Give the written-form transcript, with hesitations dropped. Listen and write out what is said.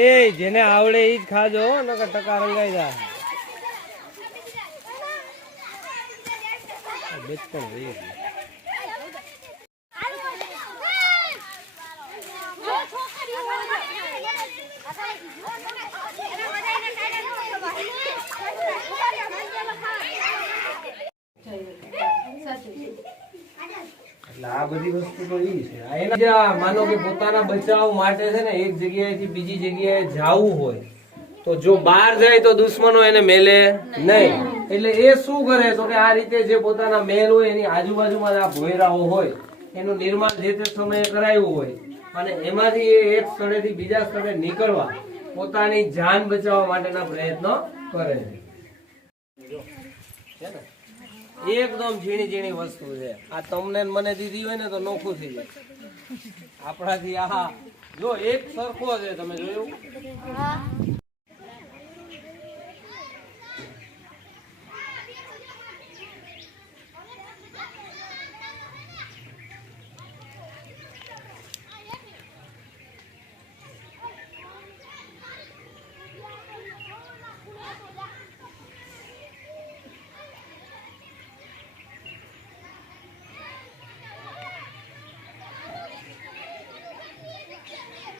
એ જેને આવડે ઈ જ ખાજો નકર ટકા રંગાઈ જાય. બચપણ હોય આ બધી વસ્તુ તો ઈ છે. માનો કે પોતાના બચાવ માટે છે ને એક જગ્યાએથી બીજી જગ્યાએ જાવું હોય તો જો બહાર જાય તો દુશ્મનો એને મેલે નહીં. એટલે એ શું કરે તો કે આ રીતે જે પોતાના મહેલ હોય એની આજુબાજુમાં આ ભોયરાઓ હોય એનું નિર્માણ જે તે સમયે કરાયું હોય અને એમાંથી એક સ્થળેથી બીજા સ્થળે નીકળવા પોતાની જાન બચાવવા માટેના પ્રયત્નો કરે છે. એકદમ ઝીણી ઝીણી વસ્તુ છે આ. તમને મને દીધી હોય ને તો નોખું થઈ જાય આપણાથી. આ જો એક સરખો છે, તમે જોયું?